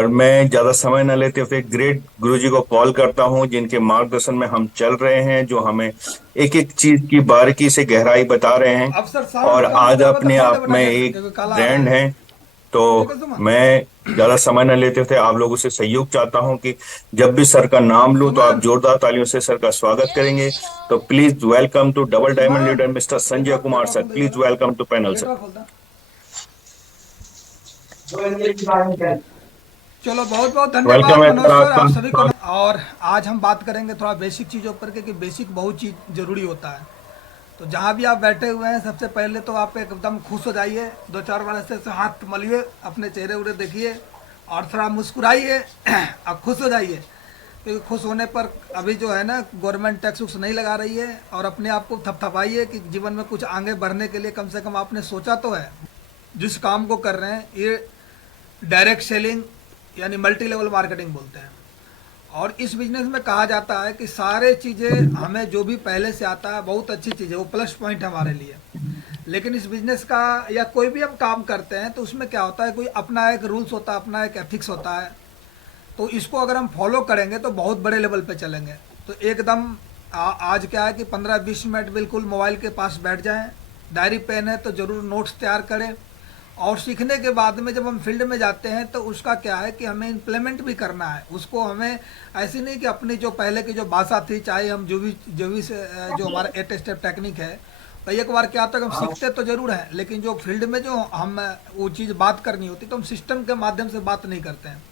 और मैं ज्यादा समय न लेते हुए ग्रेट गुरुजी को कॉल करता हूं, जिनके मार्गदर्शन में हम चल रहे हैं, जो हमें एक एक चीज की बारीकी से गहराई बता रहे हैं। अब सर साउंड और कम आज होगा तो अपने फोन पे आप में बताइए एक क्योंकि काला आ रहा ब्रांड है। है। तो ठीक है सुमन। मैं ज्यादा समय न लेते हुए आप लोगों से सहयोग चाहता हूं कि जब भी सर का नाम लूं तो आप सुमन। जोरदार तालियों से सर का स्वागत करेंगे। तो please welcome to double diamond Suman leader mister Sanjay Kumar Gate sir. ऑफ खोल दे प्लीज जरा। Welcome to panel Gate sir. ऑफ खोलता। चलो बहुत बहुत वेलकम धन्यवाद है सर मनोज सर, आपका। आप सभी को और आज हम बात करेंगे थोड़ा बेसिक चीज़ों पर क्योंकि बेसिक बहुत चीज़ ज़रूरी होता है। तो जहाँ भी आप बैठे हुए हैं सबसे पहले तो आप एकदम खुश हो जाइए, दो चार बार ऐसे हाथ मलिए, अपने चेहरे उड़े देखिए और थोड़ा मुस्कुराइए अब खुश हो जाइए। क्योंकि खुश होने पर अभी जो है ना गवर्नमेंट टैक्स वैक्स नहीं लगा रही है। और अपने आप को थपथपाइए कि जीवन में कुछ आगे बढ़ने के लिए कम से कम आपने सोचा तो है। जिस काम को कर रहे हैं ये डायरेक्ट सेलिंग यानी मल्टी लेवल मार्केटिंग बोलते हैं। और इस बिजनेस में कहा जाता है कि सारे चीज़ें हमें जो भी पहले से आता है बहुत अच्छी चीज़ है, वो प्लस पॉइंट है हमारे लिए। लेकिन इस बिजनेस का या कोई भी हम काम करते हैं तो उसमें क्या होता है, कोई अपना एक रूल्स होता है, अपना एक एथिक्स होता है। तो इसको अगर हम फॉलो करेंगे तो बहुत बड़े लेवल पे चलेंगे। तो एकदम आज क्या है कि 15-20 मिनट बिल्कुल मोबाइल के पास बैठ जाएं, डायरी पेन है तो ज़रूर नोट्स तैयार करें। और सीखने के बाद में जब हम फील्ड में जाते हैं तो उसका क्या है कि हमें इम्प्लीमेंट भी करना है उसको। हमें ऐसी नहीं कि अपनी जो पहले की जो भाषा थी, चाहे हम जो भी जो हमारा 8 स्टेप टेक्निक है, कई एक बार क्या होता है कि हम सीखते तो ज़रूर हैं लेकिन जो फील्ड में जो हम वो चीज़ बात करनी होती तो हम सिस्टम के माध्यम से बात नहीं करते हैं।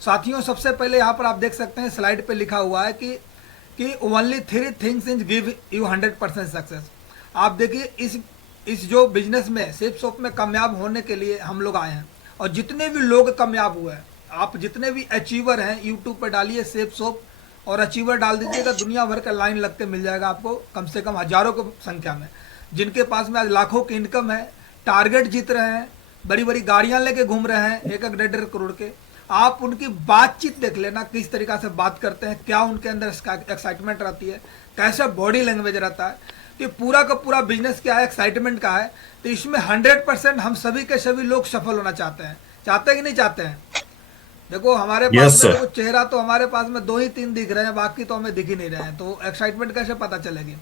साथियों सबसे पहले यहाँ पर आप देख सकते हैं स्लाइड पे लिखा हुआ है कि only 3 things in give you 100% success. आप देखिए इस जो बिजनेस में सेफ शॉप में कामयाब होने के लिए हम लोग आए हैं। और जितने भी लोग कामयाब हुए हैं, आप जितने भी अचीवर हैं यूट्यूब पर डालिए सेफ शॉप और अचीवर डाल दीजिएगा, दुनिया भर का लाइन लगते मिल जाएगा आपको, कम से कम हजारों की संख्या में। जिनके पास में आज लाखों की इनकम है, टारगेट जीत रहे हैं, बड़ी बड़ी गाड़ियां लेके घूम रहे हैं, 1-1.5 करोड़ के। आप उनकी बातचीत देख लेना, किस तरीका से बात करते हैं, क्या उनके अंदर एक्साइटमेंट रहती है, कैसा बॉडी लैंग्वेज रहता है। तो पूरा का पूरा बिजनेस क्या है, एक्साइटमेंट का है। तो इसमें 100% हम सभी के सभी लोग सफल होना चाहते हैं। चाहते हैं कि नहीं चाहते हैं? देखो हमारे पास यस में सर। देखो चेहरा तो हमारे पास में 2 ही 3 दिख रहे हैं, बाकी तो हमें दिख ही नहीं रहे हैं, तो एक्साइटमेंट कैसे पता चलेगी।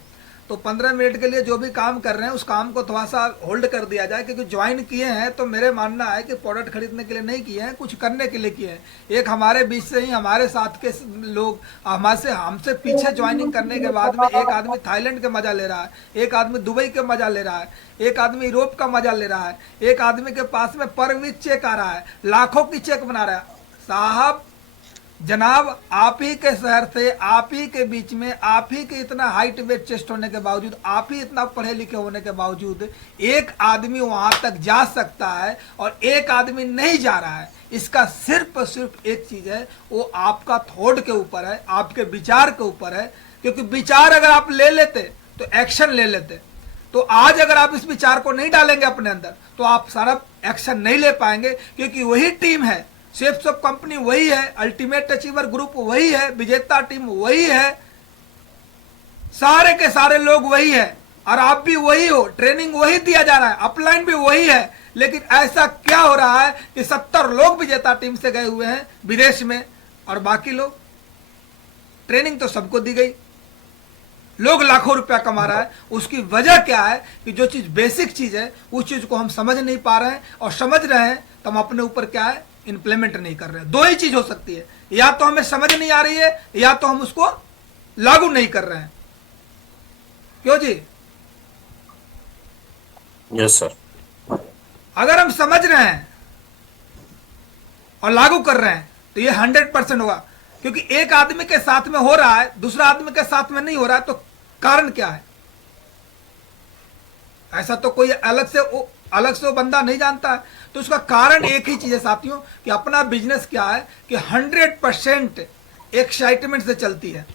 तो 15 मिनट के लिए जो भी काम कर रहे हैं उस काम को थोड़ा सा होल्ड कर दिया जाए, क्योंकि ज्वाइन किए हैं तो मेरे मानना है कि प्रोडक्ट खरीदने के लिए नहीं किए हैं, कुछ करने के लिए किए हैं। एक हमारे बीच से ही हमारे साथ के लोग हमसे पीछे ज्वाइनिंग करने के बाद में एक आदमी थाईलैंड के मजा ले रहा है, एक आदमी दुबई के मजा ले रहा है, एक आदमी यूरोप का मजा ले रहा है, एक आदमी के पास में पर वीक चेक आ रहा है, लाखों की चेक बना रहा है। साहब जनाब, आप ही के शहर से, आप ही के बीच में, आप ही के इतना हाइट वेट चेस्ट होने के बावजूद, आप ही इतना पढ़े लिखे होने के बावजूद एक आदमी वहां तक जा सकता है और एक आदमी नहीं जा रहा है। इसका सिर्फ सिर्फ एक चीज है, वो आपका थॉट के ऊपर है, आपके विचार के ऊपर है। क्योंकि विचार अगर आप ले लेते तो एक्शन ले लेते। तो आज अगर आप इस विचार को नहीं डालेंगे अपने अंदर तो आप सारा एक्शन नहीं ले पाएंगे, क्योंकि वही टीम है, सेफ सब कंपनी वही है, अल्टीमेट अचीवर ग्रुप वही है, विजेता टीम वही है, सारे के सारे लोग वही है और आप भी वही हो, ट्रेनिंग वही दिया जा रहा है, अपलाइन भी वही है। लेकिन ऐसा क्या हो रहा है कि 70 लोग विजेता टीम से गए हुए हैं विदेश में और बाकी लोग, ट्रेनिंग तो सबको दी गई, लोग लाखों रुपया कमा रहा है। उसकी वजह क्या है कि जो चीज बेसिक चीज है उस चीज को हम समझ नहीं पा रहे हैं, और समझ रहे हैं तो हम अपने ऊपर क्या है इंप्लीमेंट नहीं कर रहे हैं। दो ही चीज हो सकती है, या तो हमें समझ नहीं आ रही है या तो हम उसको लागू नहीं कर रहे हैं। क्यों जी? Yes sir. अगर हम समझ रहे हैं और लागू कर रहे हैं तो ये 100% होगा। क्योंकि एक आदमी के साथ में हो रहा है, दूसरा आदमी के साथ में नहीं हो रहा है, तो कारण क्या है? ऐसा तो कोई अलग से वो बंदा नहीं जानता है। तो उसका कारण एक ही चीज है साथियों, कि अपना बिजनेस क्या है कि 100% एक्साइटमेंट से चलती है।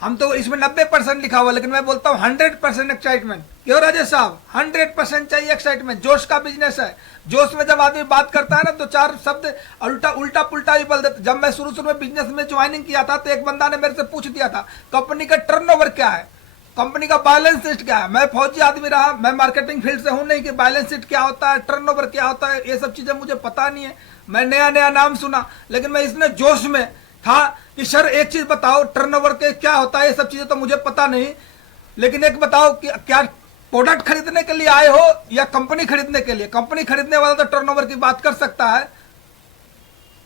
हम तो इसमें 90% लिखा हुआ, लेकिन मैं बोलता हूँ 100% एक्साइटमेंट। क्यों राजेश साहब? 100% चाहिए एक्साइटमेंट। जोश का बिजनेस है, जोश में जब आदमी बात करता है ना तो चार शब्द उल्टा उल्टा पुल्टा भी बोल देते। जब मैं शुरू शुरू में बिजनेस में ज्वाइनिंग किया था तो एक बंदा ने मेरे से पूछ दिया था कंपनी का टर्नओवर क्या है, कंपनी का बैलेंस शीट क्या है। मैं फौजी आदमी रहा, मैं मार्केटिंग फील्ड से हूं नहीं कि बैलेंस शीट क्या होता है, टर्नओवर क्या होता है, ये सब चीजें मुझे पता नहीं है। मैं नया नया नाम सुना, लेकिन मैं इसने जोश में था कि सर एक चीज बताओ, टर्नओवर के क्या होता है, ये सब चीजें तो मुझे पता नहीं, लेकिन एक बताओ कि क्या प्रोडक्ट खरीदने के लिए आए हो या कंपनी खरीदने के लिए? कंपनी खरीदने वाला तो टर्नओवर की बात कर सकता है,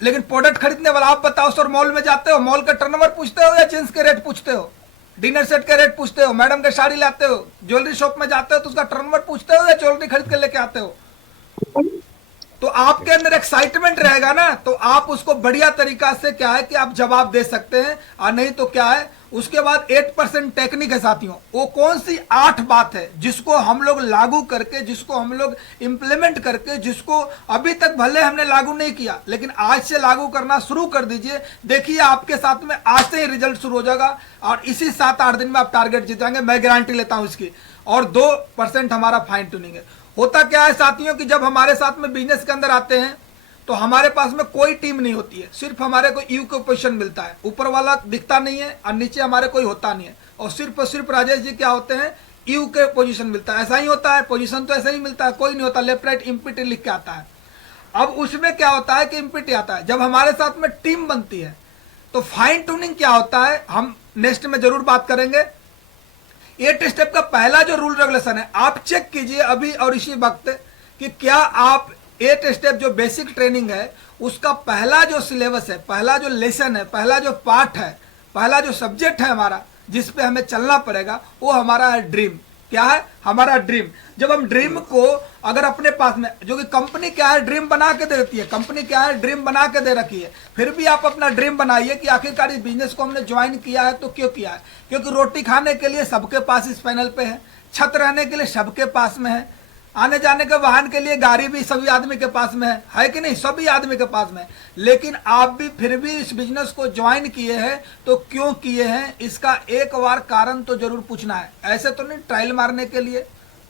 लेकिन प्रोडक्ट खरीदने वाला आप बताओ सर। मॉल में जाते हो, मॉल का टर्नओवर पूछते हो या जींस के रेट पूछते हो, डिनर सेट के रेट पूछते हो, मैडम के साड़ी लाते हो, ज्वेलरी शॉप में जाते हो तो उसका टर्नओवर पूछते हो या ज्वेलरी खरीद के लेके आते हो? तो आपके अंदर एक्साइटमेंट रहेगा ना, तो आप उसको बढ़िया तरीका से क्या है कि आप जवाब दे सकते हैं। और नहीं तो क्या है, उसके बाद 8% टेक्निक है साथियों। वो कौन सी 8 बात है जिसको हम लोग लागू करके, जिसको हम लोग इंप्लीमेंट करके, जिसको अभी तक भले हमने लागू नहीं किया लेकिन आज से लागू करना शुरू कर दीजिए। देखिए आपके साथ में आज से ही रिजल्ट शुरू हो जाएगा और इसी 7-8 दिन में आप टारगेट जीत जाएंगे, मैं गारंटी लेता हूं इसकी। और 2% हमारा फाइन ट्यूनिंग है। होता क्या है साथियों कि जब हमारे साथ में बिजनेस के अंदर आते हैं तो हमारे पास में कोई टीम नहीं होती है, सिर्फ हमारे को यू को पोजीशन मिलता है, ऊपर वाला दिखता नहीं है और नीचे हमारे कोई होता नहीं है, और सिर्फ राजेश जी क्या होते हैं, यू के पोजीशन मिलता है। ऐसा ही होता है, पोजीशन तो ऐसा ही मिलता है, कोई नहीं होता, लेफ्ट राइट इम्पीटी लिख के आता है। अब उसमें क्या होता है कि इम्पीटी आता है। जब हमारे साथ में टीम बनती है तो फाइन ट्यूनिंग क्या होता है, हम नेक्स्ट में जरूर बात करेंगे। 8 स्टेप का पहला जो रूल रेगुलेशन है, आप चेक कीजिए अभी और इसी वक्त कि क्या आप 8 स्टेप जो बेसिक ट्रेनिंग है उसका पहला जो सिलेबस है, पहला जो लेसन है, पहला जो पार्ट है, पहला जो सब्जेक्ट है हमारा जिस पे हमें चलना पड़ेगा, वो हमारा है ड्रीम। क्या है हमारा ड्रीम? जब हम ड्रीम को अगर अपने पास में, जो कि कंपनी क्या है ड्रीम बना के दे देती है, कंपनी क्या है ड्रीम बना के दे रखी है, फिर भी आप अपना ड्रीम बनाइए कि आखिरकार इस बिजनेस को हमने ज्वाइन किया है तो क्यों किया है? क्योंकि रोटी खाने के लिए सबके पास इस पैनल पे है, छत रहने के लिए सबके पास में है, आने जाने के वाहन के लिए गाड़ी भी सभी आदमी के पास में है कि नहीं? सभी आदमी के पास में। लेकिन आप भी फिर भी इस बिजनेस को ज्वाइन किए हैं तो क्यों किए हैं, इसका एक बार कारण तो जरूर पूछना है। ऐसे तो नहीं ट्रायल मारने के लिए,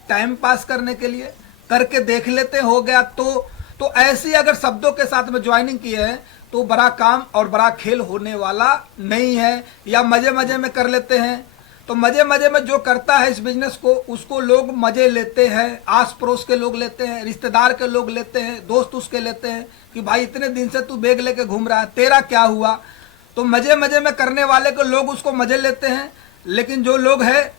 टाइम पास करने के लिए, करके देख लेते हो गया तो ऐसी अगर शब्दों के साथ में ज्वाइनिंग किए हैं तो बड़ा काम और बड़ा खेल होने वाला नहीं है। या मजे मजे में कर लेते हैं, तो मजे मजे में जो करता है इस बिजनेस को उसको लोग मजे लेते हैं, आस पड़ोस के लोग लेते हैं, रिश्तेदार के लोग लेते हैं, दोस्त उसके लेते हैं कि भाई इतने दिन से तू बैग लेके घूम रहा है, तेरा क्या हुआ? तो मजे मजे में करने वाले को लोग उसको मजे लेते हैं। लेकिन जो लोग है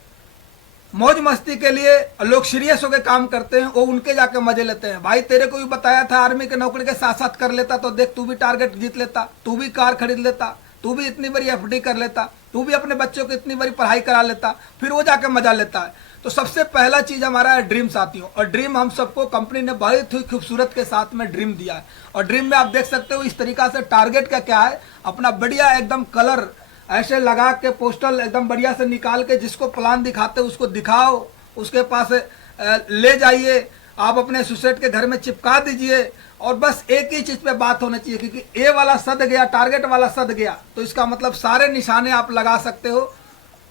मौज मस्ती के लिए लोग सीरियस होकर काम करते हैं, वो उनके जाके मजे लेते हैं। भाई तेरे को भी बताया था आर्मी के नौकरी के साथ साथ कर लेता तो देख तू भी टारगेट जीत लेता, तू भी कार खरीद लेता, तू भी इतनी बड़ी एफडी कर लेता, तू भी अपने बच्चों को इतनी बड़ी पढ़ाई करा लेता, फिर वो जाके मजा लेता है। तो सबसे पहला चीज हमारा है ड्रीम साथियों, और ड्रीम हम सबको कंपनी ने बहुत ही खूबसूरत के साथ में ड्रीम दिया है। और ड्रीम में आप देख सकते हो इस तरीका से टारगेट का क्या है, अपना बढ़िया एकदम कलर ऐसे लगा के पोस्टल एकदम बढ़िया से निकाल के, जिसको प्लान दिखाते उसको दिखाओ, उसके पास ले जाइए, आप अपने सुसेट के घर में चिपका दीजिए। और बस एक ही चीज पे बात होनी चाहिए, क्योंकि ए वाला सद गया, टारगेट वाला सद गया, तो इसका मतलब सारे निशाने आप लगा सकते हो।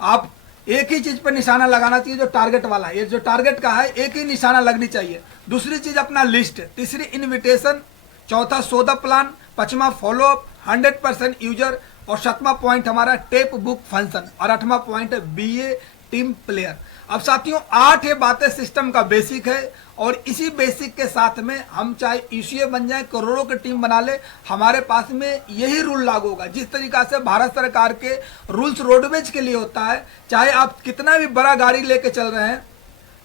आप एक ही चीज पे निशाना लगाना चाहिए जो टारगेट वाला है, ये जो टारगेट का है एक ही निशाना लगनी चाहिए। दूसरी चीज अपना लिस्ट, तीसरी इन्विटेशन, चौथा सौदा प्लान, पांचवा फॉलोअप, 100% यूजर, और 7वां पॉइंट हमारा टेप बुक फंक्शन, और 8वां पॉइंट है बीए टीम प्लेयर। अब साथियों 8 ये बातें सिस्टम का बेसिक है, और इसी बेसिक के साथ में हम चाहे ईसीए बन जाए, करोड़ों की टीम बना ले, हमारे पास में यही रूल लागू होगा। जिस तरीका से भारत सरकार के रूल्स रोडवेज के लिए होता है, चाहे आप कितना भी बड़ा गाड़ी लेके चल रहे हैं,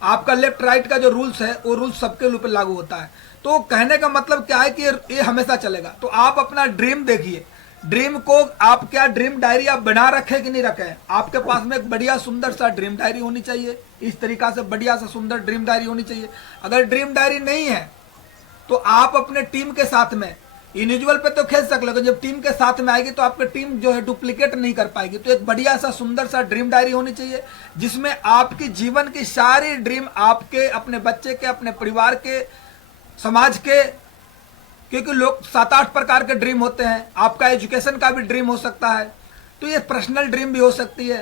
आपका लेफ्ट राइट का जो रूल्स है वो रूल्स सबके ऊपर लागू होता है। तो कहने का मतलब क्या है कि ये हमेशा चलेगा। तो आप अपना ड्रीम देखिए, ड्रीम को आप क्या ड्रीम डायरी आप बना रखे कि नहीं रखे? आपके पास में एक बढ़िया सुंदर सा ड्रीम डायरी होनी चाहिए, इस तरीका से बढ़िया सा सुंदर ड्रीम डायरी होनी चाहिए। अगर ड्रीम डायरी नहीं है तो आप अपने टीम के साथ में इंडिविजुअल पे तो खेल सकते, लेकिन जब टीम के साथ में आएगी तो आपकी टीम जो है डुप्लीकेट नहीं कर पाएगी। तो एक बढ़िया सा सुंदर सा ड्रीम डायरी होनी चाहिए जिसमें आपकी जीवन की सारी ड्रीम, आपके, अपने बच्चे के, अपने परिवार के, समाज के, क्योंकि लोग 7-8 प्रकार के ड्रीम होते हैं। आपका एजुकेशन का भी ड्रीम हो सकता है, तो ये पर्सनल ड्रीम भी हो सकती है।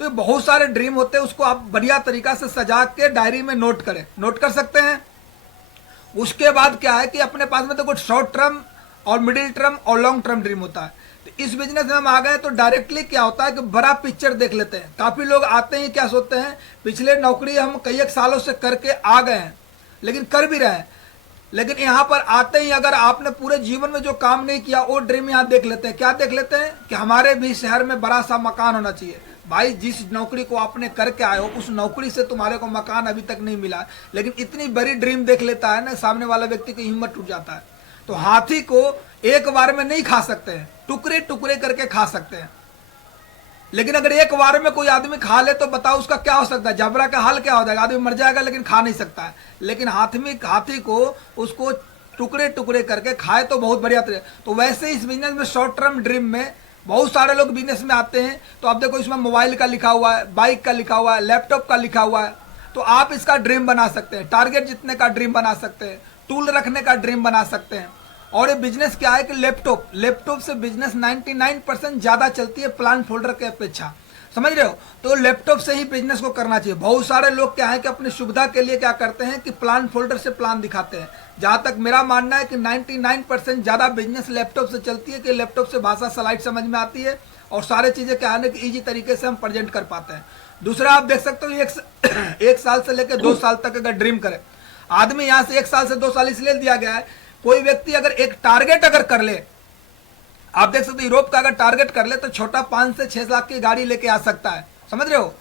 तो ये बहुत सारे ड्रीम होते हैं, उसको आप बढ़िया तरीका से सजा के डायरी में नोट करें, नोट कर सकते हैं। उसके बाद क्या है कि अपने पास में तो कुछ शॉर्ट टर्म और मिडिल टर्म और लॉन्ग टर्म ड्रीम होता है। तो इस बिजनेस में हम आ गए तो डायरेक्टली क्या होता है कि बड़ा पिक्चर देख लेते हैं। काफी लोग आते ही क्या सोचते हैं, पिछले नौकरी हम कई एक सालों से करके आ गए हैं, लेकिन कर भी रहे हैं, लेकिन यहाँ पर आते ही अगर आपने पूरे जीवन में जो काम नहीं किया वो ड्रीम यहाँ देख लेते हैं। क्या देख लेते हैं कि हमारे भी शहर में बड़ा सा मकान होना चाहिए। भाई जिस नौकरी को आपने करके आए हो उस नौकरी से तुम्हारे को मकान अभी तक नहीं मिला, लेकिन इतनी बड़ी ड्रीम देख लेता है ना, सामने वाला व्यक्ति की हिम्मत टूट जाता है। तो हाथी को एक बार में नहीं खा सकते हैं, टुकड़े टुकड़े करके खा सकते हैं। लेकिन अगर एक बार में कोई आदमी खा ले तो बताओ उसका क्या हो सकता है, जबरा का हाल क्या हो जाएगा, आदमी मर जाएगा लेकिन खा नहीं सकता है। लेकिन हाथी को उसको टुकड़े टुकड़े करके खाए तो बहुत बढ़िया तरह। तो वैसे इस बिजनेस में शॉर्ट टर्म ड्रीम में बहुत सारे लोग बिजनेस में आते हैं। तो आप देखो इसमें मोबाइल का लिखा हुआ है, बाइक का लिखा हुआ है, लैपटॉप का लिखा हुआ है। तो आप इसका ड्रीम बना सकते हैं, टारगेट जीतने का ड्रीम बना सकते हैं, टूल रखने का ड्रीम बना सकते हैं। और ये बिजनेस क्या है कि लैपटॉप से बिजनेस 99% ज्यादा चलती है प्लान फोल्डर के अपेक्षा, समझ रहे हो। तो लैपटॉप से ही बिजनेस को करना चाहिए। बहुत सारे लोग क्या है कि अपनी सुविधा के लिए क्या करते हैं कि प्लान फोल्डर से प्लान दिखाते हैं। जहां तक मेरा मानना है कि 99% ज्यादा बिजनेस लैपटॉप से चलती है कि लैपटॉप से भाषा स्लाइड समझ में आती है और सारे चीजें क्या है कि ईजी तरीके से हम प्रेजेंट कर पाते हैं। दूसरा आप देख सकते हो एक साल से लेकर 2 साल तक अगर ड्रीम करे आदमी, यहाँ से 1 साल से 2 साल इसलिए दिया गया है, कोई व्यक्ति अगर एक टारगेट अगर कर ले, आप देख सकते हो यूरोप का अगर टारगेट कर ले तो छोटा 5 से 6 लाख की गाड़ी लेके आ सकता है, समझ रहे हो।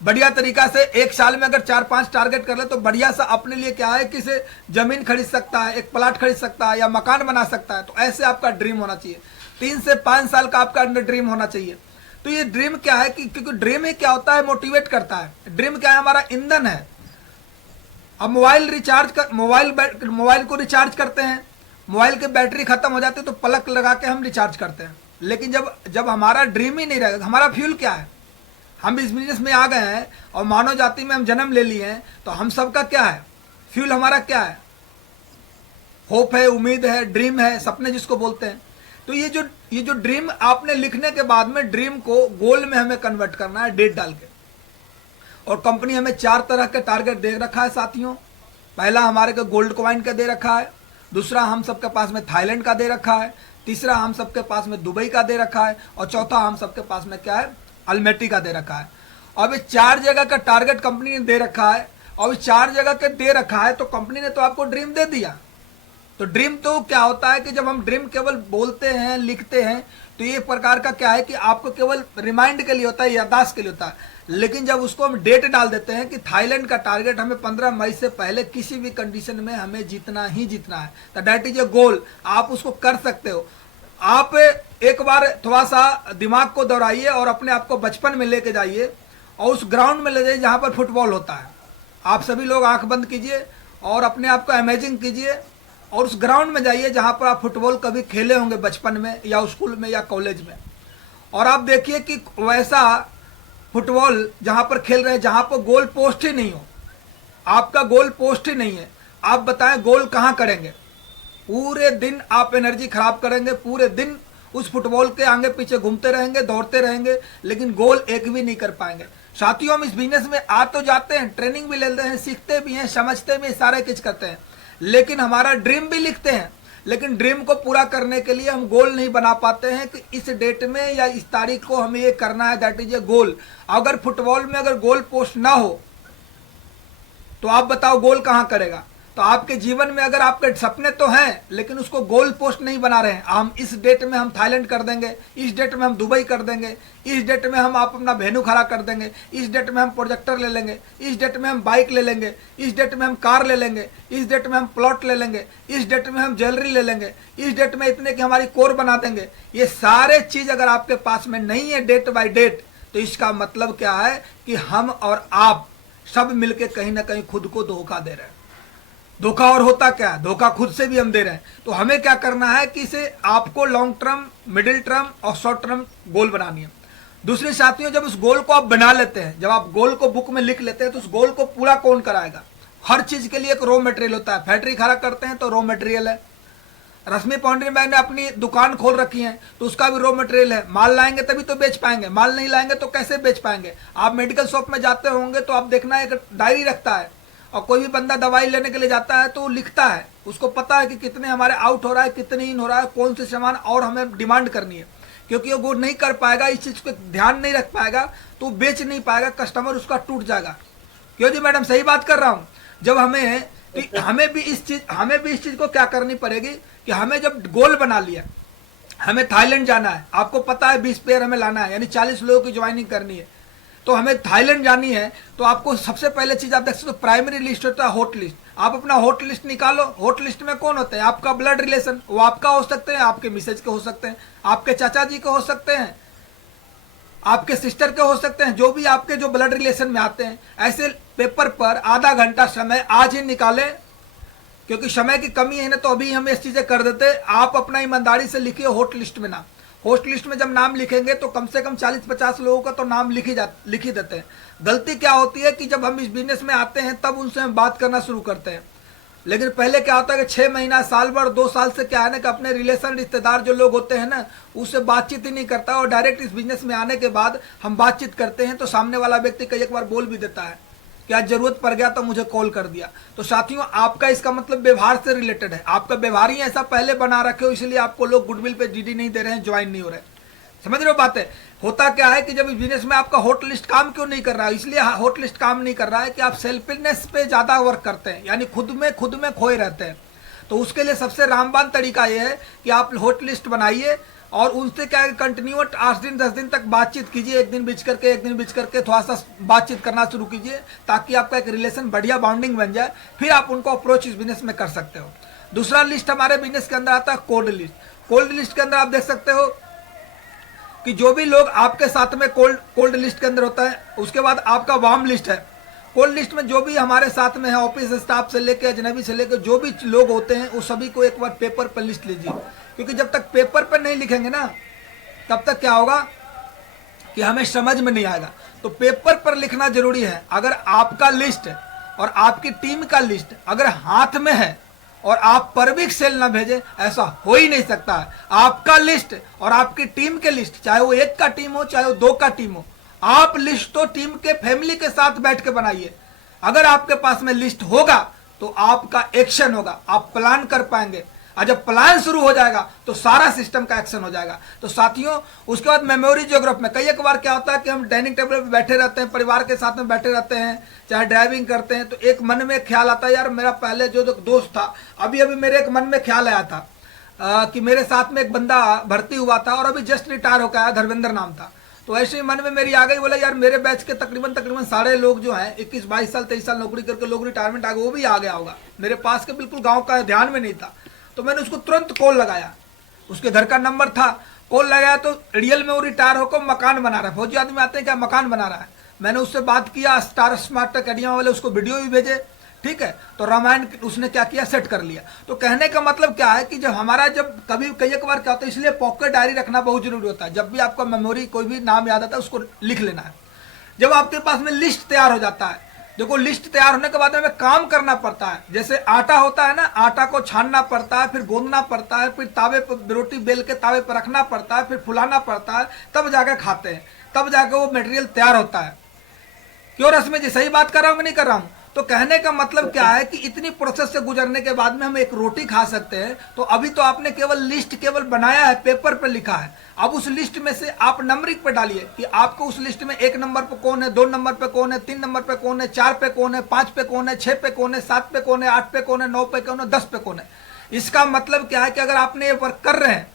बढ़िया तरीका से एक साल में अगर 4-5 टारगेट कर ले तो बढ़िया सा अपने लिए क्या है कि से जमीन खरीद सकता है, एक प्लाट खरीद सकता है या मकान बना सकता है। तो ऐसे आपका ड्रीम होना चाहिए। 3 से 5 साल का आपका ड्रीम होना चाहिए। तो ये ड्रीम क्या है कि क्योंकि ड्रीम ही क्या होता है, मोटिवेट करता है। ड्रीम क्या है, हमारा ईंधन है। अब मोबाइल को रिचार्ज करते हैं, मोबाइल की बैटरी खत्म हो जाती है तो प्लग लगा के हम रिचार्ज करते हैं। लेकिन जब हमारा ड्रीम ही नहीं रहेगा, हमारा फ्यूल क्या है। हम इस बिजनेस में आ गए हैं और मानव जाति में हम जन्म ले लिए हैं, तो हम सबका क्या है, फ्यूल हमारा क्या है, होप है, उम्मीद है, ड्रीम है, सपने जिसको बोलते हैं। तो ये जो ड्रीम आपने लिखने के बाद में ड्रीम को गोल में हमें कन्वर्ट करना है, डेट डाल के। और कंपनी हमें 4 तरह के टारगेट दे रखा है साथियों। पहला हमारे को गोल्ड कॉइन का दे रखा है, दूसरा हम सबके पास में थाईलैंड का दे रखा है, तीसरा हम सबके पास में दुबई का दे रखा है और चौथा हम सबके पास में क्या है, अल्मेटी का दे रखा है। अब इस 4 जगह का टारगेट कंपनी ने दे रखा है और इस 4 जगह के दे रखा है तो कंपनी ने तो आपको ड्रीम दे दिया। तो ड्रीम तो क्या होता है कि जब हम ड्रीम केवल बोलते हैं, लिखते हैं, तो ये प्रकार का क्या है कि आपको केवल रिमाइंड के लिए होता है, याददाश्त के लिए होता है। लेकिन जब उसको हम डेट डाल देते हैं कि थाईलैंड का टारगेट हमें 15 मई से पहले किसी भी कंडीशन में हमें जीतना ही जीतना है, तो दैट इज ए गोल। आप उसको कर सकते हो। आप एक बार थोड़ा सा दिमाग को दौड़ाइए और अपने आप को बचपन में लेके जाइए और उस ग्राउंड में ले जाइए जहां पर फुटबॉल होता है। आप सभी लोग आंख बंद कीजिए और अपने आप को इमेजिन कीजिए और उस ग्राउंड में जाइए जहां पर आप फुटबॉल कभी खेले होंगे बचपन में या स्कूल में या कॉलेज में। और आप देखिए कि वैसा फुटबॉल जहां पर खेल रहे हैं जहां पर गोल पोस्ट ही नहीं हो, आपका गोल पोस्ट ही नहीं है। आप बताएं गोल कहां करेंगे। पूरे दिन आप एनर्जी खराब करेंगे, पूरे दिन उस फुटबॉल के आगे पीछे घूमते रहेंगे, दौड़ते रहेंगे, लेकिन गोल एक भी नहीं कर पाएंगे। साथियों, हम इस बिजनेस में आ तो जाते हैं, ट्रेनिंग भी लेते हैं, सीखते भी हैं, समझते भी, सारे कुछ करते हैं, लेकिन हमारा ड्रीम भी लिखते हैं। लेकिन ड्रीम को पूरा करने के लिए हम गोल नहीं बना पाते हैं कि इस डेट में या इस तारीख को हमें ये करना है, दैट इज ए गोल। अगर फुटबॉल में अगर गोल पोस्ट ना हो तो आप बताओ गोल कहां करेगा। तो आपके जीवन में अगर आपके सपने तो हैं लेकिन उसको गोल पोस्ट नहीं बना रहे हैं, हम इस डेट में हम थाईलैंड कर देंगे, इस डेट में हम दुबई कर देंगे, इस डेट में हम आप अपना वेन्यू खड़ा कर देंगे, इस डेट में हम प्रोजेक्टर ले लेंगे, इस डेट में हम बाइक ले लेंगे, इस डेट में हम कार ले लेंगे, इस डेट में हम प्लॉट ले लेंगे, इस डेट में हम ज्वेलरी ले लेंगे, इस डेट में इतने की हमारी कोर बना देंगे। ये सारे चीज अगर आपके पास में नहीं है डेट बाय डेट, तो इसका मतलब क्या है कि हम और आप सब मिलके कहीं ना कहीं खुद को धोखा दे रहे हैं। धोखा और होता क्या है, धोखा खुद से भी हम दे रहे हैं। तो हमें क्या करना है कि इसे आपको लॉन्ग टर्म, मिडिल टर्म और शॉर्ट टर्म गोल बनानी है। दूसरे साथियों, जब उस गोल को आप बना लेते हैं, जब आप गोल को बुक में लिख लेते हैं, तो उस गोल को पूरा कौन कराएगा। हर चीज के लिए एक रॉ मटेरियल होता है। फैक्ट्री खड़ा करते हैं तो रॉ मटेरियल है। रश्मि पाउंड्री बैग ने अपनी दुकान खोल रखी है तो उसका भी रॉ मटेरियल है। माल लाएंगे तभी तो बेच पाएंगे, माल नहीं लाएंगे तो कैसे बेच पाएंगे। आप मेडिकल शॉप में जाते होंगे तो आप देखना एक डायरी रखता है और कोई भी बंदा दवाई लेने के लिए जाता है तो वो लिखता है, उसको पता है कि कितने हमारे आउट हो रहा है, कितने इन हो रहा है, कौन से सामान और हमें डिमांड करनी है। क्योंकि वो नहीं कर पाएगा, इस चीज को ध्यान नहीं रख पाएगा तो बेच नहीं पाएगा, कस्टमर उसका टूट जाएगा। क्यों जी मैडम, सही बात कर रहा हूं। जब हमें तो हमें भी इस चीज को क्या करनी पड़ेगी कि हमें जब गोल बना लिया, हमें थाईलैंड जाना है, आपको पता है 20 पेयर हमें लाना है, यानी 40 लोगों की ज्वाइनिंग करनी है, तो हमें थाईलैंड जानी है, तो आपको सबसे पहले चीज आप देख सकते हो प्राइमरी लिस्ट होता है हॉट लिस्ट। आप अपना हॉट लिस्ट निकालो। हॉट लिस्ट में कौन होता है? आपका ब्लड रिलेशन, वो आपका हो सकते हैं, आपके मिसेज के हो सकते हैं, आपके चाचा जी के हो सकते हैं, आपके सिस्टर के हो सकते हैं, जो भी आपके जो ब्लड रिलेशन में आते हैं। ऐसे पेपर पर आधा घंटा समय आज ही निकालें, क्योंकि समय की कमी है ना, तो अभी हम इस चीजें कर देते। आप अपना ईमानदारी से लिखिए हॉट लिस्ट में नाम। हॉट लिस्ट में जब नाम लिखेंगे तो कम से कम 40-50 लोगों का तो नाम लिख ही देते हैं। गलती क्या होती है कि जब हम इस बिजनेस में आते हैं तब उनसे हम बात करना शुरू करते हैं, लेकिन पहले क्या होता है कि 6 महीना, साल भर, 2 साल से क्या है ना कि अपने रिलेशन, रिश्तेदार जो लोग होते हैं ना, उससे बातचीत ही नहीं करता, और डायरेक्ट इस बिजनेस में आने के बाद हम बातचीत करते हैं तो सामने वाला व्यक्ति कई एक बार बोल भी देता है क्या जरूरत पड़ गया तो मुझे कॉल कर दिया। तो साथियों, आपका इसका मतलब व्यवहार से रिलेटेड है, आपका व्यवहार ही ऐसा पहले बना रखे हो, इसलिए आपको लोग गुडविल पे जीडी नहीं दे रहे हैं, ज्वाइन नहीं हो रहे। समझ रहे हो बात है? होता क्या है कि जब इस बिजनेस में आपका हॉट लिस्ट काम क्यों नहीं कर रहा है? इसलिए हॉट लिस्ट काम नहीं कर रहा है कि आप सेल्फिनेस पे ज्यादा वर्क करते हैं, यानी खुद में खोए रहते हैं। तो उसके लिए सबसे रामबान तरीका यह है कि आप हॉट लिस्ट बनाइए और उनसे क्या है, कंटिन्यू 8 दिन 10 दिन तक बातचीत कीजिए, एक दिन बीच करके थोड़ा सा बातचीत करना शुरू कीजिए, ताकि आपका एक रिलेशन, बढ़िया बॉन्डिंग बन जाए। फिर आप उनको अप्रोच इस बिजनेस में कर सकते हो। दूसरा लिस्ट हमारे बिजनेस के अंदर आता है कोल्ड लिस्ट। कोल्ड लिस्ट के अंदर आप देख सकते हो कि जो भी लोग आपके साथ में कोल्ड लिस्ट के अंदर होता है, उसके बाद आपका वार्म लिस्ट है। कोल्ड लिस्ट में जो भी हमारे साथ में है, ऑफिस स्टाफ से लेकर अजनबी से लेकर जो भी लोग होते हैं, उस सभी को एक बार पेपर पर लिस्ट लीजिए, क्योंकि जब तक पेपर पर नहीं लिखेंगे ना, तब तक क्या होगा कि हमें समझ में नहीं आएगा। तो पेपर पर लिखना जरूरी है। अगर आपका लिस्ट और आपकी टीम का लिस्ट अगर हाथ में है और आप पर भी सेल ना भेजे, ऐसा हो ही नहीं सकता है। आपका लिस्ट और आपकी टीम के लिस्ट, चाहे वो 1 का टीम हो चाहे वो 2 का टीम हो, आप लिस्ट तो टीम के फैमिली के साथ बैठ के बनाइए। अगर आपके पास में लिस्ट होगा तो आपका एक्शन होगा, आप प्लान कर पाएंगे, और जब प्लान शुरू हो जाएगा तो सारा सिस्टम का एक्शन हो जाएगा। तो साथियों, उसके बाद मेमोरी जियोग्राफ में कई एक बार क्या होता है कि हम डाइनिंग टेबल पर बैठे रहते हैं, परिवार के साथ में बैठे रहते हैं, चाहे ड्राइविंग करते हैं, तो एक मन में ख्याल आता है, यार मेरा पहले जो दोस्त था, अभी मेरे एक मन में ख्याल आया था कि मेरे साथ में एक बंदा भर्ती हुआ था और अभी जस्ट रिटायर होकर आया, धर्मेंद्र नाम था। तो ऐसे ही मन में मेरी आ गई, बोला यार मेरे बैच के तकरीबन सारे लोग जो हैं 21-22 साल 23 साल नौकरी करके लोग रिटायरमेंट आ गए, वो भी आ गया होगा। मेरे पास के बिल्कुल गाँव का ध्यान में नहीं था, तो मैंने उसको तुरंत कॉल लगाया, उसके घर का नंबर था, कॉल लगाया तो रियल में वो रिटायर होकर मकान बना रहा है। फौजी आदमी आते हैं क्या, मकान बना रहा है। मैंने उससे बात किया, स्टार स्मार्ट अकेडमी वाले उसको वीडियो भी भेजे, ठीक है। तो रामायण उसने क्या किया, सेट कर लिया। तो कहने का मतलब क्या है कि जब कभी कई एक बार क्या होता है, इसलिए पॉकेट डायरी रखना बहुत जरूरी होता है। जब भी आपका मेमोरी कोई भी नाम याद आता है उसको लिख लेना है। जब आपके पास में लिस्ट तैयार हो जाता है, देखो लिस्ट तैयार होने के बाद हमें काम करना पड़ता है। जैसे आटा होता है ना, आटा को छानना पड़ता है, फिर गूंदना पड़ता है, फिर तावे पर रोटी बेल के तावे पर रखना पड़ता है, फिर फुलाना पड़ता है, तब जाकर खाते हैं, तब जाकर वो मटेरियल तैयार होता है। क्यों रश्मि जी, सही बात कर रहा हूं कि नहीं कर रहा हूं? तो कहने का मतलब क्या है कि इतनी प्रोसेस से गुजरने के बाद में हम एक रोटी खा सकते हैं। तो अभी तो आपने केवल लिस्ट बनाया है, पेपर पर लिखा है। अब उस लिस्ट में से आप नंबरिंग पे डालिए कि आपको उस लिस्ट में 1 नंबर पे कौन है, 2 नंबर पे कौन है, 3 नंबर पे कौन है, 4 पे कौन है, 5 पे कौन है, 6 पे कौन है, 7 पे कौन है, 8 पे कौन है, 9 पे कौन है, 10 पे कौन है। इसका मतलब क्या है कि अगर आपने ये वर्क कर रहे हैं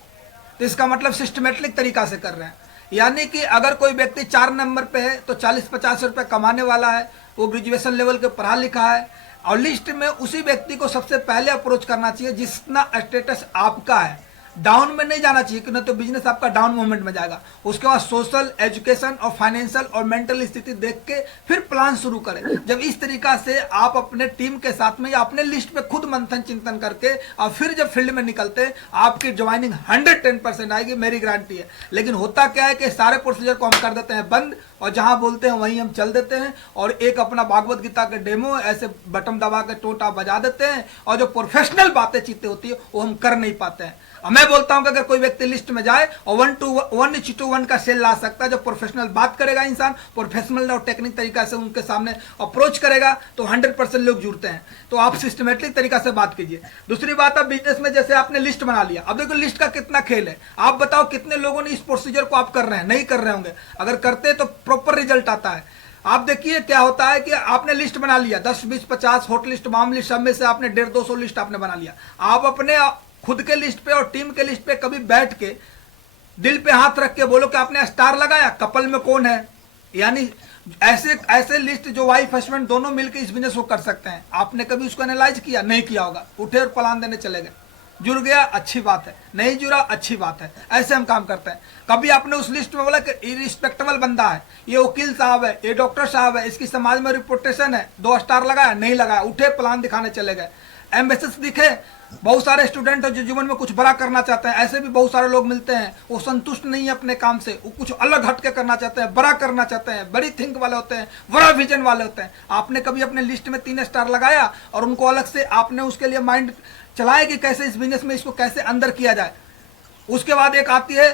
तो इसका मतलब सिस्टमेटिक तरीका से कर रहे हैं। यानी कि अगर कोई व्यक्ति 4 नंबर पे है तो 40-50 रुपए कमाने वाला है, वो ग्रेजुएशन लेवल के पढ़ा लिखा है, और लिस्ट में उसी व्यक्ति को सबसे पहले अप्रोच करना चाहिए जितना स्टेटस आपका है। डाउन में नहीं जाना चाहिए, कि नहीं तो बिजनेस आपका डाउन मूवमेंट में जाएगा। उसके बाद सोशल, एजुकेशन और फाइनेंशियल और मेंटल स्थिति देख के फिर प्लान शुरू करें। जब इस तरीका से आप अपने टीम के साथ में या अपने लिस्ट पे खुद मंथन चिंतन करके और फिर जब फील्ड में निकलते हैं, आपकी ज्वाइनिंग 110% आएगी, मेरी गारंटी है। लेकिन होता क्या है कि सारे प्रोसीजर को हम कर देते हैं बंद, और जहां बोलते हैं वहीं हम चल देते हैं, और एक अपना भागवत गीता के डेमो ऐसे बटन दबा के टोटा बजा देते हैं, और जो प्रोफेशनल बातें चीतें होती है वो हम कर नहीं पाते हैं। मैं बोलता हूं कि अगर कोई व्यक्ति लिस्ट में जाए और 1:1 का सेल ला सकता है, जो प्रोफेशनल बात करेगा, इंसान प्रोफेशनल और टेक्निक तरीका से उनके सामने अप्रोच करेगा, तो 100% लोग जुड़ते हैं। तो आप सिस्टमेटिक तरीका से बात कीजिए। दूसरी बात, आप बिजनेस में जैसे आपने लिस्ट बना लिया, अब देखो लिस्ट का कितना खेल है। आप बताओ कितने लोगों ने इस प्रोसीजर को आप कर रहे हैं, नहीं कर रहे होंगे। अगर करते तो प्रॉपर रिजल्ट आता है। आप देखिए क्या होता है कि आपने लिस्ट बना लिया 10 20 50 हॉट लिस्ट बॉम्ब लिस्ट सब में से आपने 150 200 लिस्ट आपने बना लिया। आप अपने खुद के लिस्ट पे और टीम के लिस्ट पे कभी बैठ के दिल पे हाथ रख के बोलो कि आपने स्टार लगाया, कपल में कौन है। यानी ऐसे ऐसे लिस्ट जो वाइफ हस्बैंड दोनों मिलकर इस बिजनेस को कर सकते हैं, आपने कभी उसको एनालाइज किया? नहीं किया होगा। उठे और प्लान देने चले गए, जुड़ गया अच्छी बात है, नहीं जुड़ा अच्छी बात है। ऐसे हम काम करते हैं। कभी आपने उस लिस्ट में बोला कि रिस्पेक्टेबल बंदा है, ये वकील साहब है, ये डॉक्टर साहब है, इसकी समाज में रिपोर्टेशन है, 2 स्टार लगाया? नहीं लगाया। उठे प्लान दिखाने चले गए। एम्बेसेस दिखे। बहुत सारे स्टूडेंट जो जीवन में कुछ बड़ा करना चाहते हैं, ऐसे भी बहुत सारे लोग मिलते हैं, वो संतुष्ट नहीं है अपने काम से, वो कुछ अलग हटके करना चाहते हैं, बड़ा करना चाहते हैं, बड़ी थिंक वाले होते हैं, बड़ा विजन वाले होते हैं। आपने कभी अपने लिस्ट में 3 स्टार लगाया और उनको अलग से आपने उसके लिए माइंड चलाया कि कैसे इस बिजनेस में इसको कैसे अंदर किया जाए। उसके बाद एक आती है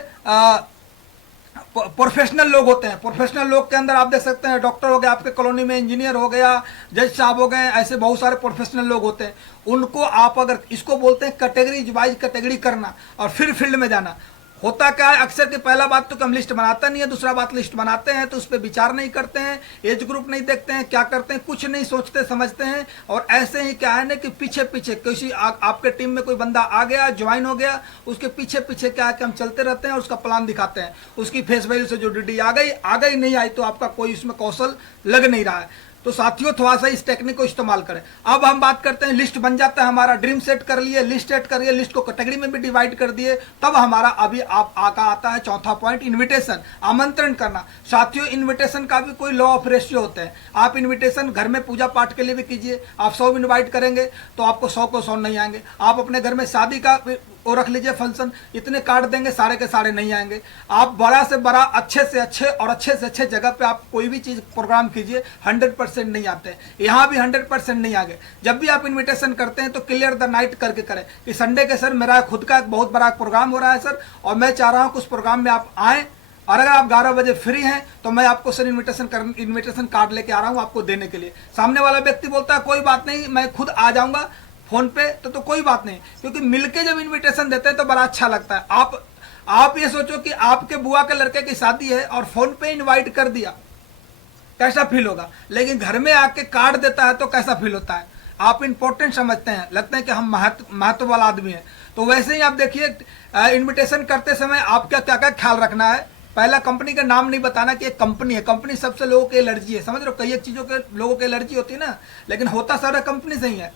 प्रोफेशनल लोग होते हैं। प्रोफेशनल लोग के अंदर आप देख सकते हैं डॉक्टर हो गया, आपके कॉलोनी में इंजीनियर हो गया, जज साहब हो गए, ऐसे बहुत सारे प्रोफेशनल लोग होते हैं। उनको आप अगर इसको बोलते हैं कैटेगरी वाइज कैटेगरी करना और फिर फील्ड में जाना। होता क्या है अक्सर की पहला बात तो हम लिस्ट बनाता नहीं है, दूसरा बात लिस्ट बनाते हैं तो उस पर विचार नहीं करते हैं, एज ग्रुप नहीं देखते हैं, क्या करते हैं कुछ नहीं सोचते समझते हैं। और ऐसे ही क्या है ना कि पीछे पीछे किसी आपके टीम में कोई बंदा आ गया, ज्वाइन हो गया, उसके पीछे पीछे क्या है कि हम चलते रहते हैं और उसका प्लान दिखाते हैं। उसकी फेस वैल्यू से जो डी आ गई नहीं आई तो आपका कोई इसमें कौशल लग नहीं रहा है। तो साथियों थोड़ा सा इस टेक्निक को इस्तेमाल करें। अब हम बात करते हैं, लिस्ट बन जाता है हमारा, ड्रीम सेट कर लिए, लिस्ट सेट करिए, लिस्ट को कैटेगरी में भी डिवाइड कर दिए। तब हमारा अभी आप आता है चौथा पॉइंट, इनविटेशन, आमंत्रण करना। साथियों इनविटेशन का भी कोई लॉ ऑफ रेशियो होता है। आप इनविटेशन घर में पूजा पाठ के लिए भी कीजिए। आप 100 इन्वाइट करेंगे तो आपको 100 को 100 नहीं आएंगे। आप अपने घर में शादी का वो रख लीजिए फंक्शन, इतने कार्ड देंगे सारे के सारे नहीं आएंगे। आप बड़ा से बड़ा अच्छे से अच्छे और अच्छे से अच्छे जगह पे आप कोई भी चीज प्रोग्राम कीजिए, 100% नहीं आते। यहाँ भी 100% नहीं आ गए। जब भी आप इनविटेशन करते हैं तो क्लियर द नाइट करके करें कि संडे के सर मेरा खुद का एक बहुत बड़ा प्रोग्राम हो रहा है सर, और मैं चाह रहा हूँ कि उस प्रोग्राम में आप आएँ, और अगर आप 11 बजे फ्री हैं तो मैं आपको सर इन्विटेशन कार्ड लेके आ रहा हूँ आपको देने के लिए। सामने वाला व्यक्ति बोलता है कोई बात नहीं मैं खुद आ जाऊंगा फोन पे, तो कोई बात नहीं, क्योंकि मिलके जब इनविटेशन देते हैं तो बड़ा अच्छा लगता है। आप ये सोचो कि आपके बुआ के लड़के की शादी है और फोन पे इनवाइट कर दिया, कैसा फील होगा। लेकिन घर में आके कार्ड देता है तो कैसा फील होता है। आप इंपॉर्टेंट समझते हैं, लगता है कि हम महत्व वाला आदमी है। तो वैसे ही आप देखिए इन्विटेशन करते समय आपका क्या क्या ख्याल रखना है। पहला, कंपनी का नाम नहीं बताना कि एक कंपनी है। कंपनी सबसे लोगों की एलर्जी है, समझ रहे हो, कई एक चीजों के लोगों की एलर्जी होती है ना, लेकिन होता सारा कंपनी से ही है।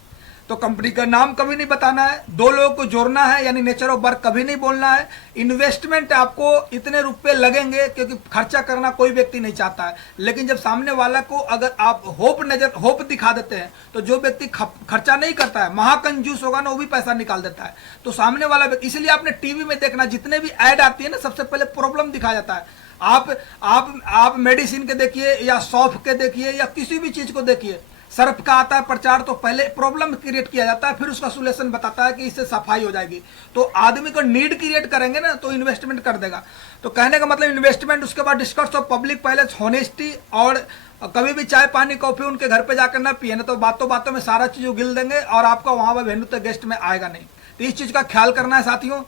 तो कंपनी का नाम कभी नहीं बताना है। 2 लोगों को जोड़ना है, यानी नेचर ऑफ वर्क कभी नहीं बोलना है। इन्वेस्टमेंट आपको इतने रुपए लगेंगे, क्योंकि खर्चा करना कोई व्यक्ति नहीं चाहता है, लेकिन जब सामने वाला को अगर आप होप दिखा देते हैं तो जो व्यक्ति खर्चा नहीं करता है, महाकंजूस होगा ना, वो भी पैसा निकाल देता है। तो सामने वाला व्यक्ति, इसलिए आपने टीवी में देखना, जितने भी ऐड आती है ना, सबसे पहले प्रॉब्लम दिखाया जाता है। आप मेडिसिन के देखिए या सॉफ्ट के देखिए या किसी भी चीज को देखिए, सर्फ का आता है प्रचार तो पहले प्रॉब्लम क्रिएट किया जाता है, फिर उसका सोल्यूशन बताता है कि इससे सफाई हो जाएगी। तो आदमी को नीड क्रिएट करेंगे ना तो इन्वेस्टमेंट कर देगा। तो कहने का मतलब इन्वेस्टमेंट, उसके बाद discuss of public palace, honesty, और कभी भी चाय पानी कॉफी उनके घर पे जाकर ना पिए ना, तो बातों बातों में सारा चीज गिल देंगे और आपका वहां पर वेन्यू तक गेस्ट में आएगा नहीं। तो इस चीज का ख्याल करना है साथियों।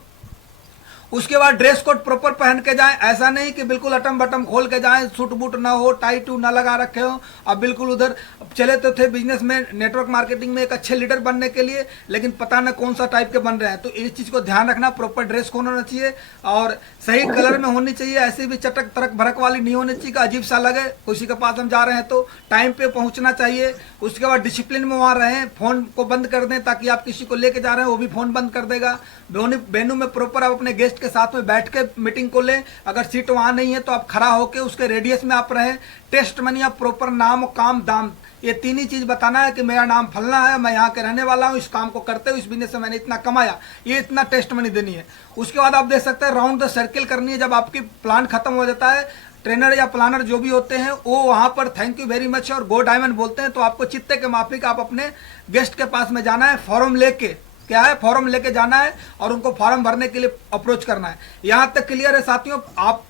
उसके बाद ड्रेस कोड प्रॉपर पहन के जाएं। ऐसा नहीं कि बिल्कुल अटम बटम खोल के जाएं, सूट बूट ना हो, टाई टू ना लगा रखे हो। अब बिल्कुल उधर चले तो थे बिजनेस में, नेटवर्क मार्केटिंग में एक अच्छे लीडर बनने के लिए, लेकिन पता ना कौन सा टाइप के बन रहे हैं। तो इस चीज को ध्यान रखना, प्रॉपर ड्रेस कोड होना चाहिए और सही कलर में होनी चाहिए। ऐसी भी चटक तरक भड़क वाली नहीं होनी चाहिए कि अजीब सा लगे। किसी के पास हम जा रहे हैं तो टाइम पे पहुंचना चाहिए। उसके बाद डिसिप्लिन में वहां रहें, फोन को बंद कर दें, ताकि आप किसी को लेके जा रहे हैं वो भी फोन बंद कर देगा। वेन्यू में प्रॉपर आप अपने गेस्ट के साथ में बैठ के मीटिंग को लें। अगर सीट वहां नहीं है तो आप खड़ा होकर उसके रेडियस में आप रहें। टेस्ट मनी, आप प्रॉपर नाम, काम, दाम, ये 3 ही चीज बताना है कि मेरा नाम फलना है, मैं यहाँ के रहने वाला हूँ, इस काम को करते हुए इस बिजनेस से मैंने इतना कमाया, ये इतना टेस्ट मनी देनी है। उसके बाद आप देख सकते हैं राउंड द सर्किल करनी है। जब आपकी प्लान खत्म हो जाता है, ट्रेनर या प्लानर जो भी होते हैं वो वहां पर थैंक यू वेरी मच और गो डायमंड बोलते हैं। तो आपको चित्ते के माफिक आप अपने गेस्ट के पास में जाना है, फॉर्म लेके, क्या है, फॉर्म लेके जाना है और उनको फॉर्म भरने के लिए अप्रोच करना है। यहां तक क्लियर है साथियों। आप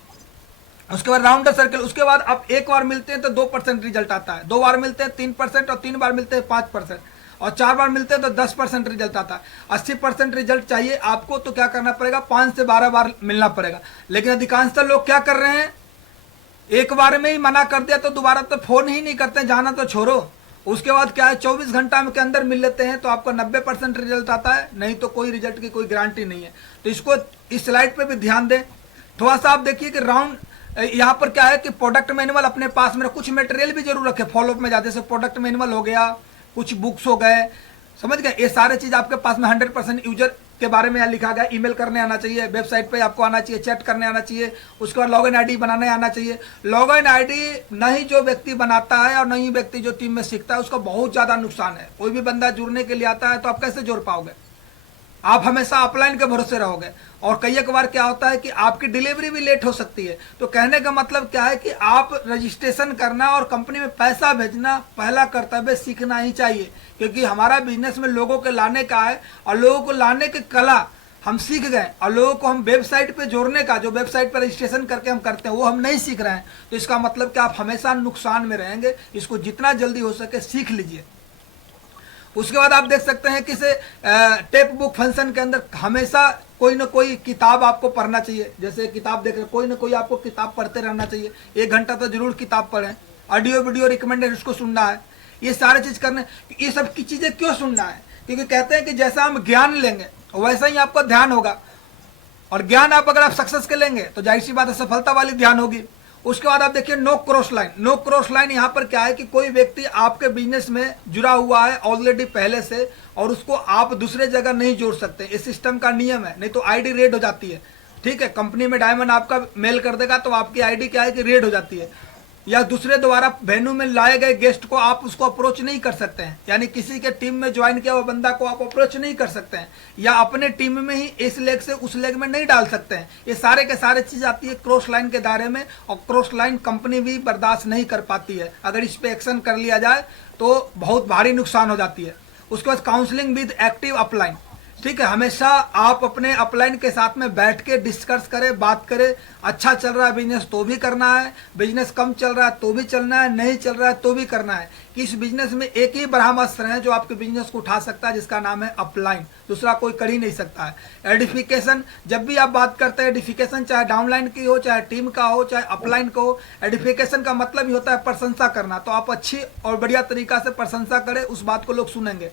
उसके बाद राउंड द सर्कल, उसके बाद आप एक बार मिलते हैं तो 2% रिजल्ट आता है, 2 बार मिलते हैं 3% और 3 बार मिलते हैं 5% और 4 बार मिलते हैं तो 10% रिजल्ट आता है। 80% रिजल्ट चाहिए आपको तो क्या करना पड़ेगा, 5 से 12 बार मिलना पड़ेगा। लेकिन अधिकांशतः लोग क्या कर रहे हैं, एक बार में ही मना कर दिया तो दोबारा तो फोन ही नहीं करते, जाना तो छोड़ो। उसके बाद क्या है, 24 घंटा के अंदर मिल लेते हैं तो आपका 90% रिजल्ट आता है, नहीं तो कोई रिजल्ट की कोई गारंटी नहीं है। तो इसको इस स्लाइड पे भी ध्यान दें। थोड़ा सा आप देखिए कि राउंड यहाँ पर क्या है कि प्रोडक्ट मैनुअल अपने पास में, कुछ मटेरियल भी जरूर रखे फॉलोअप में जाते, जैसे प्रोडक्ट मैनुअल हो गया, कुछ बुक्स हो गए, समझ गए। ये सारे चीज आपके पास में 100% यूजर के बारे में यहाँ लिखा गया। ईमेल करने आना चाहिए, वेबसाइट पे आपको आना चाहिए, चैट करने आना चाहिए, उसके बाद लॉगिन आईडी बनाने आना चाहिए। लॉगिन आईडी नहीं जो व्यक्ति बनाता है और नहीं व्यक्ति जो टीम में सीखता है, उसका बहुत ज्यादा नुकसान है। कोई भी बंदा जुड़ने के लिए आता है तो आप कैसे जोड़ पाओगे? आप हमेशा ऑफलाइन के भरोसे रहोगे, और कई एक बार क्या होता है कि आपकी डिलीवरी भी लेट हो सकती है। तो कहने का मतलब क्या है कि आप रजिस्ट्रेशन करना और कंपनी में पैसा भेजना पहला कर्तव्य सीखना ही चाहिए, क्योंकि हमारा बिजनेस में लोगों के लाने का है, और लोगों को लाने की कला हम सीख गए, और लोगों को हम वेबसाइट पे जोड़ने का, जो वेबसाइट पर रजिस्ट्रेशन करके हम करते हैं, वो हम नहीं सीख रहे हैं। तो इसका मतलब कि आप हमेशा नुकसान में रहेंगे। इसको जितना जल्दी हो सके सीख लीजिए। उसके बाद आप देख सकते हैं कि टेप बुक फंक्शन के अंदर हमेशा कोई ना कोई किताब आपको पढ़ना चाहिए। जैसे किताब देख रहे, कोई ना कोई आपको किताब पढ़ते रहना चाहिए। 1 घंटा तो जरूर किताब पढ़ें। ऑडियो वीडियो रिकमेंडेड उसको सुनना है, ये सारे चीज करने। ये सब की चीजें क्यों सुनना है? क्योंकि कहते हैं कि जैसा हम ज्ञान लेंगे वैसा ही आपका ध्यान होगा, और ज्ञान आप अगर आप सक्सेस के लेंगे तो जाहिर सी बात है सफलता वाली ध्यान होगी। उसके बाद आप देखिए no cross line. No cross line यहाँ पर क्या है कि कोई व्यक्ति आपके बिजनेस में जुड़ा हुआ है ऑलरेडी पहले से, और उसको आप दूसरे जगह नहीं जोड़ सकते। इस सिस्टम का नियम है, नहीं तो आईडी रेड हो जाती है। ठीक है, कंपनी में डायमंड आपका मेल कर देगा तो आपकी आईडी क्या है कि रेड हो जाती है। या दूसरे द्वारा वेन्यू में लाए गए गेस्ट को आप उसको अप्रोच नहीं कर सकते हैं, यानी किसी के टीम में ज्वाइन किया हुआ बंदा को आप अप्रोच नहीं कर सकते हैं, या अपने टीम में ही इस लेग से उस लेग में नहीं डाल सकते हैं। ये सारे के सारे चीज आती है क्रॉस लाइन के दायरे में, और क्रॉस लाइन कंपनी भी बर्दाश्त नहीं कर पाती है। अगर इस पे एक्शन कर लिया जाए तो बहुत भारी नुकसान हो जाती है। उसके बाद काउंसलिंग विद एक्टिव अपलाइन। ठीक है, हमेशा आप अपने अपलाइन के साथ में बैठ के डिस्कस करें, बात करें। अच्छा चल रहा है बिजनेस तो भी करना है, बिजनेस कम चल रहा है तो भी चलना है, नहीं चल रहा है तो भी करना है। कि इस बिजनेस में एक ही ब्रह्मास्त्र है जो आपके बिजनेस को उठा सकता है, जिसका नाम है अपलाइन। दूसरा कोई कर ही नहीं सकता है। एडिफिकेशन, जब भी आप बात करते हैं एडिफिकेशन, चाहे डाउनलाइन की हो, चाहे टीम का हो, चाहे अपलाइन का हो, एडिफिकेशन का मतलब ही होता है प्रशंसा करना। तो आप अच्छी और बढ़िया तरीका से प्रशंसा करें, उस बात को लोग सुनेंगे।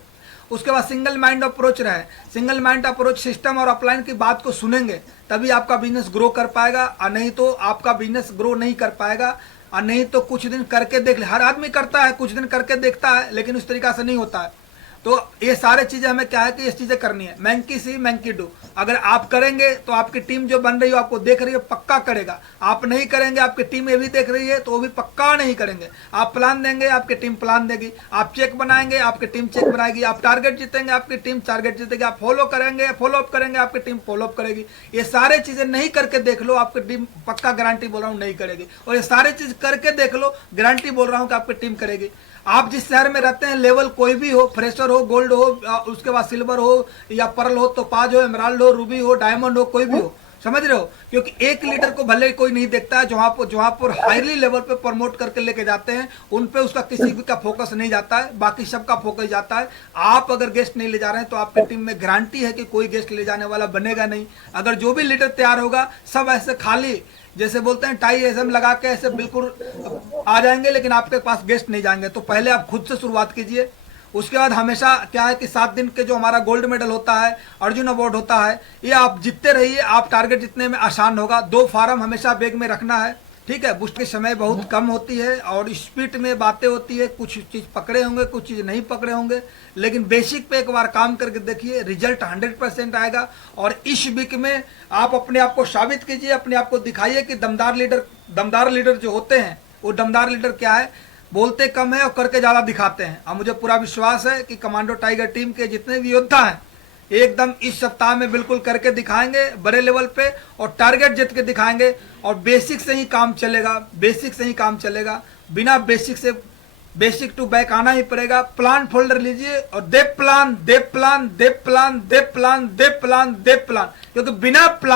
उसके बाद सिंगल माइंड अप्रोच रहे। सिंगल माइंड अप्रोच, सिस्टम और अपलाइन की बात को सुनेंगे तभी आपका बिजनेस ग्रो कर पाएगा, और नहीं तो आपका बिजनेस ग्रो नहीं कर पाएगा। और नहीं तो कुछ दिन करके देख ले, हर आदमी करता है, कुछ दिन करके देखता है, लेकिन उस तरीका से नहीं होता है। तो ये सारे चीजें हमें क्या है कि ये चीजें करनी है। मैंकी सी मैंकी डू। अगर आप करेंगे तो आपकी टीम जो बन रही है आपको देख रही है, पक्का करेगा। आप नहीं करेंगे, आपकी टीम ये भी देख रही है तो वो भी पक्का नहीं करेंगे। आप प्लान देंगे, आपकी टीम प्लान देगी। आप चेक बनाएंगे, आपकी टीम चेक बनाएगी। आप टारगेट जीतेंगे, आपकी टीम टारगेट जीतेगी। आप फॉलो करेंगे, फॉलो अप करेंगे, आपकी टीम फॉलो अप करेगी। ये सारे चीजें नहीं करके देख लो, आपकी टीम पक्का गारंटी बोल रहा हूँ नहीं करेगी। और ये सारे चीज करके देख लो, गारंटी बोल रहा हूँ कि आपकी टीम करेगी। आप जिस शहर में रहते हैं, लेवल कोई भी हो, फ्रेशर हो, गोल्ड हो, उसके बाद सिल्वर हो, या पर्ल हो, टोपाज हो, एमराल्ड हो, रूबी हो, डायमंड हो, कोई भी हो, समझ रहे हो। क्योंकि एक लीडर को भले कोई नहीं देखता है, जहाँ पर हाईली लेवल पे प्रमोट करके लेके जाते हैं, उन पे उसका किसी भी का फोकस नहीं जाता है, बाकी सबका फोकस जाता है। आप अगर गेस्ट नहीं ले जा रहे हैं तो आपकी टीम में गारंटी है कि कोई गेस्ट ले जाने वाला बनेगा नहीं। अगर जो भी लीडर तैयार होगा सब ऐसे खाली, जैसे बोलते हैं टाई एजम लगा के ऐसे बिल्कुल आ जाएंगे, लेकिन आपके पास गेस्ट नहीं जाएंगे। तो पहले आप खुद से शुरुआत कीजिए। उसके बाद हमेशा क्या है कि 7 दिन के जो हमारा गोल्ड मेडल होता है, अर्जुन अवार्ड होता है, ये आप जीतते रहिए। आप टारगेट जीतने में आसान होगा। 2 फार्म हमेशा बैग में रखना है। ठीक है, बुस्ट के समय बहुत कम होती है और स्पीड में बातें होती है। कुछ चीज पकड़े होंगे, कुछ चीज नहीं पकड़े होंगे, लेकिन बेसिक पे एक बार काम करके देखिए, रिजल्ट 100% आएगा। और इस वीक में आप अपने आप को साबित कीजिए, अपने आप को दिखाइए कि दमदार लीडर जो होते हैं, वो दमदार लीडर क्या है, बोलते कम है और करके ज्यादा दिखाते हैं। और मुझे पूरा विश्वास है कि कमांडो टाइगर टीम के जितने भी योद्धा हैं एकदम इस सप्ताह में बिल्कुल करके दिखाएंगे बड़े लेवल पे, और टारगेट जीत के दिखाएंगे। और बेसिक से ही काम चलेगा, बेसिक से ही काम चलेगा। बिना बेसिक से, बेसिक टू बैक आना ही पड़ेगा। प्लान फोल्डर लीजिए और दे प्लान, क्योंकि बिना प्लान